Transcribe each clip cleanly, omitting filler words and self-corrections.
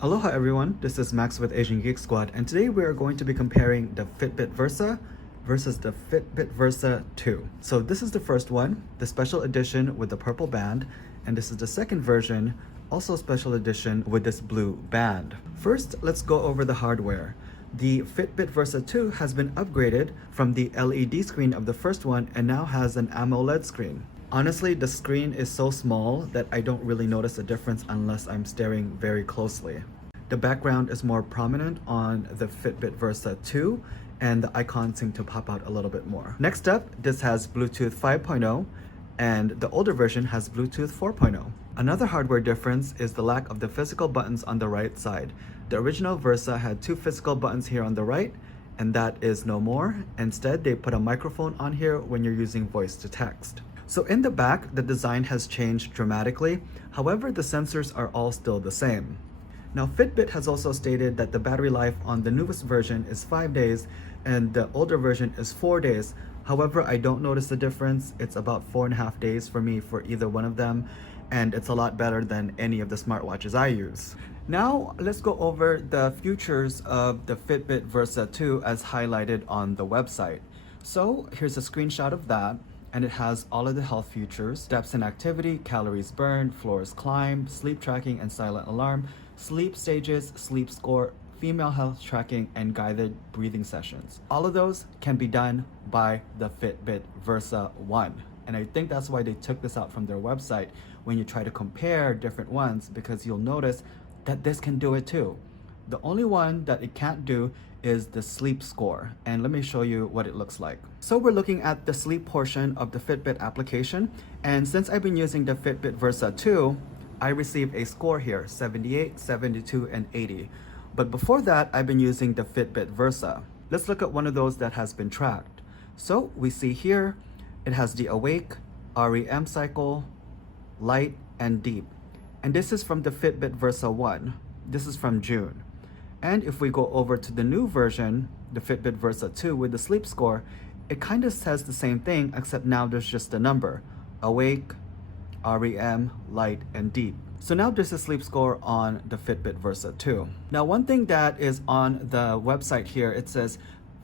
Aloha everyone, this is Max with Asian Geek Squad, and today we are going to be comparing the Fitbit Versa versus the Fitbit Versa 2. So this is the first one, the special edition with the purple band, and this is the second version, also special edition with this blue band. First, let's go over the hardware. The Fitbit Versa 2 has been upgraded from the LED screen of the first one and now has an AMOLED screen. Honestly, the screen is so small that I don't really notice a difference unless I'm staring very closely. The background is more prominent on the Fitbit Versa 2 and the icons seem to pop out a little bit more. Next up, this has Bluetooth 5.0 and the older version has Bluetooth 4.0. Another hardware difference is the lack of the physical buttons on the right side. The original Versa had two physical buttons here on the right, and that is no more. Instead, they put a microphone on here when you're using voice to text. So in the back, the design has changed dramatically. However, the sensors are all still the same. Now, Fitbit has also stated that the battery life on the newest version is 5 days and the older version is 4 days. However, I don't notice the difference. It's about 4.5 days for me for either one of them, and it's a lot better than any of the smartwatches I use. Now, let's go over the features of the Fitbit Versa 2 as highlighted on the website. So here's a screenshot of that, and it has all of the health features: steps and activity, calories burned, floors climbed, sleep tracking and silent alarm, sleep stages, sleep score, female health tracking, and guided breathing sessions. All of those can be done by the Fitbit Versa 1. And I think that's why they took this out from their website when you try to compare different ones, because you'll notice that this can do it too. The only one that it can't do is the sleep score, and let me show you what it looks like. So we're looking at the sleep portion of the Fitbit application, and since I've been using the Fitbit Versa 2, I received a score here: 78, 72, and 80. But before that, I've been using the Fitbit Versa. Let's look at one of those that has been tracked. So we see here, it has the awake, REM cycle, light, and deep. And this is from the Fitbit Versa 1. This is from June. And if we go over to the new version, the Fitbit Versa 2 with the sleep score, it kind of says the same thing, except now there's just a number: awake, REM, light, and deep. So now there's a sleep score on the Fitbit Versa 2. Now, one thing that is on the website here, it says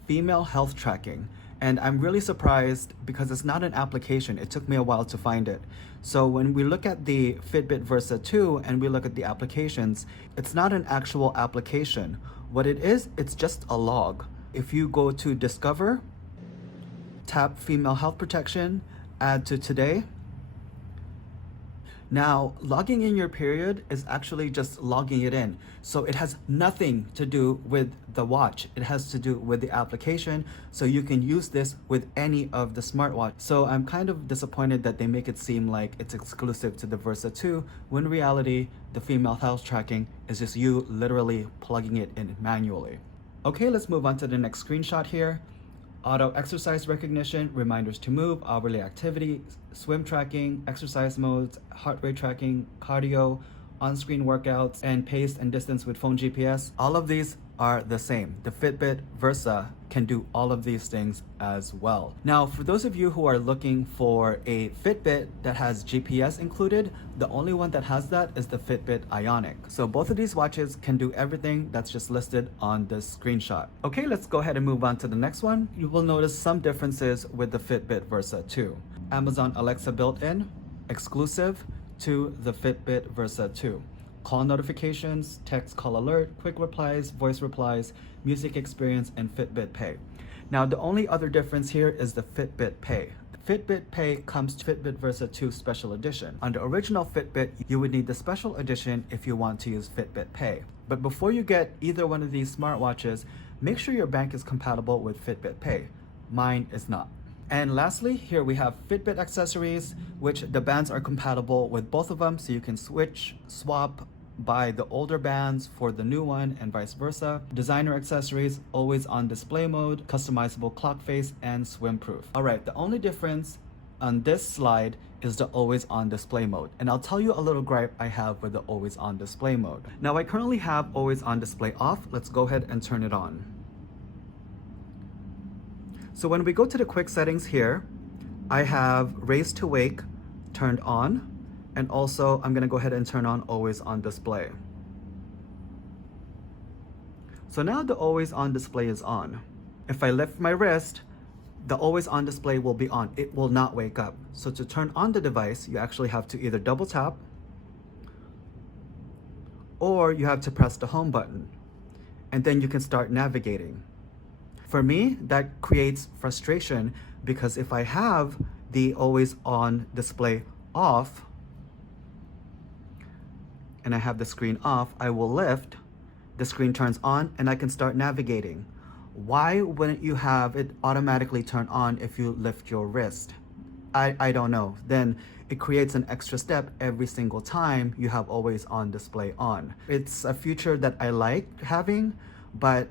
female health tracking. And I'm really surprised because it's not an application. It took me a while to find it. So when we look at the Fitbit Versa 2 and we look at the applications, it's not an actual application. What it is, it's just a log. If you go to Discover, tap Female Health Protection, add to today. Now, logging in your period is actually just logging it in. So it has nothing to do with the watch. It has to do with the application. So you can use this with any of the smartwatch. So I'm kind of disappointed that they make it seem like it's exclusive to the Versa 2, when in reality, the female health tracking is just you literally plugging it in manually. Okay, let's move on to the next screenshot here. Auto exercise recognition, reminders to move, hourly activity, swim tracking, exercise modes, heart rate tracking, cardio, on-screen workouts, and pace and distance with phone GPS. All of these are the same. The Fitbit Versa can do all of these things as well. Now, for those of you who are looking for a Fitbit that has GPS included, the only one that has that is the Fitbit Ionic. So both of these watches can do everything that's just listed on this screenshot. Okay, let's go ahead and move on to the next one. You will notice some differences with the Fitbit Versa 2. Amazon Alexa built-in, exclusive to the Fitbit Versa 2. Call notifications, text call alert, quick replies, voice replies, music experience, and Fitbit Pay. Now, the only other difference here is the Fitbit Pay. Fitbit Pay comes to Fitbit Versa 2 Special Edition. On the original Fitbit, you would need the Special Edition if you want to use Fitbit Pay. But before you get either one of these smartwatches, make sure your bank is compatible with Fitbit Pay. Mine is not. And lastly, here we have Fitbit Accessories, which the bands are compatible with both of them, so you can swap, buy the older bands for the new one and vice versa. Designer accessories, always on display mode, customizable clock face, and swim proof. All right, the only difference on this slide is the always on display mode. And I'll tell you a little gripe I have with the always on display mode. Now, I currently have always on display off. Let's go ahead and turn it on. So when we go to the quick settings here, I have raise to wake turned on, and also I'm gonna go ahead and turn on always on display. So now the always on display is on. If I lift my wrist, the always on display will be on. It will not wake up. So to turn on the device, you actually have to either double tap or you have to press the home button, and then you can start navigating. For me, that creates frustration because if I have the always on display off and I have the screen off, I will lift, the screen turns on, and I can start navigating. Why wouldn't you have it automatically turn on if you lift your wrist? I don't know. Then it creates an extra step every single time you have always on display on. It's a feature that I like having, but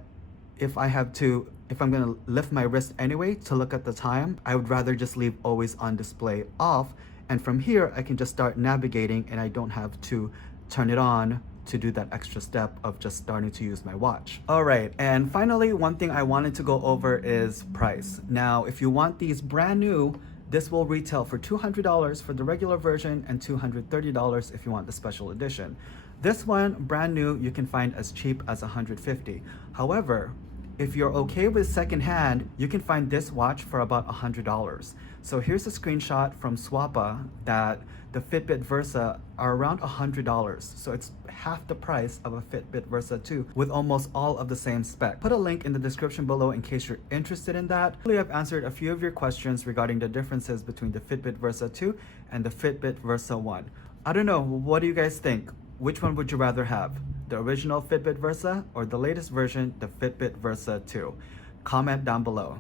if I'm gonna lift my wrist anyway to look at the time, I would rather just leave always on display off. And from here, I can just start navigating and I don't have to turn it on to do that extra step of just starting to use my watch. All right, and finally, one thing I wanted to go over is price. Now, if you want these brand new, this will retail for $200 for the regular version and $230 if you want the special edition. This one, brand new, you can find as cheap as $150. However, if you're okay with secondhand, you can find this watch for about $100. So here's a screenshot from Swappa that the Fitbit Versa are around $100. So it's half the price of a Fitbit Versa 2 with almost all of the same spec. Put a link in the description below in case you're interested in that. Hopefully I've answered a few of your questions regarding the differences between the Fitbit Versa 2 and the Fitbit Versa 1. I don't know, what do you guys think? Which one would you rather have? The original Fitbit Versa or the latest version, the Fitbit Versa 2? Comment down below.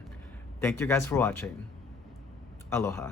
Thank you guys for watching. Aloha.